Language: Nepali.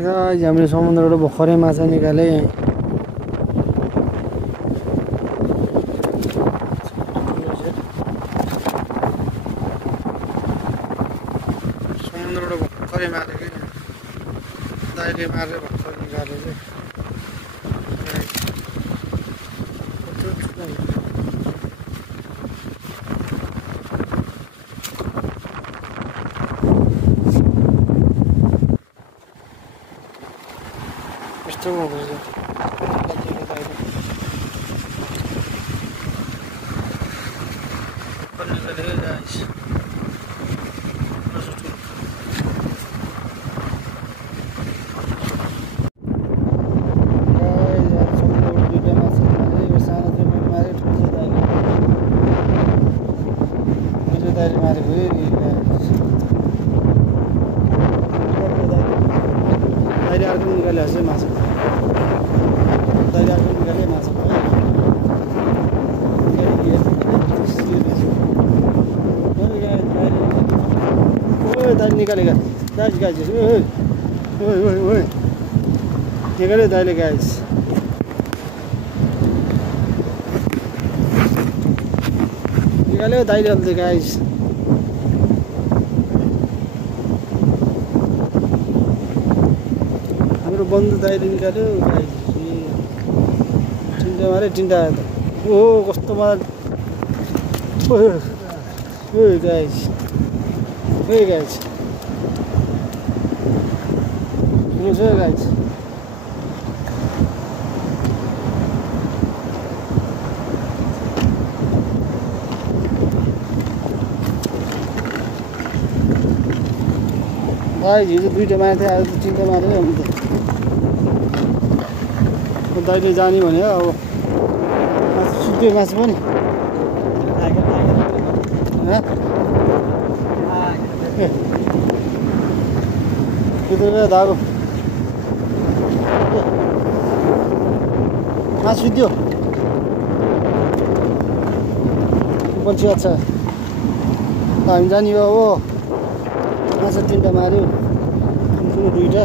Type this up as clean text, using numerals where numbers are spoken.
गाइस हामीले समुद्रबाट भर्खरै माछा निकाले। समुद्रबाट भर्खरै मारेको दाइले मारेर भर्खर निकाले चाहिँ यस्तो हुँदो रहेछ। अर्को निकाले हँसे माछा दाइले अर्को निकाले माछा दाइले निकालेगा गाइस गाइस निकाले दाइले गाइस निकाल्यो दाइले अन्त गाइस बन्द दाइले निकाल्यो गाइस तिनटा मारे तिनटा ओहो कस्तो मार गाइस गाइस सुन्नुहोस् है गाइस गाइस हिजो दुईटा मार्थ्यो आज तिनटा मार्यो अन्त दाइले जाने भने अब मासु सुत्यो मासु पनि त्यो धागो मासु सुत्यो पछि अच्छा हामी जाने हो माछा तिनटा मार्यो ठुल्ठुलो दुईटा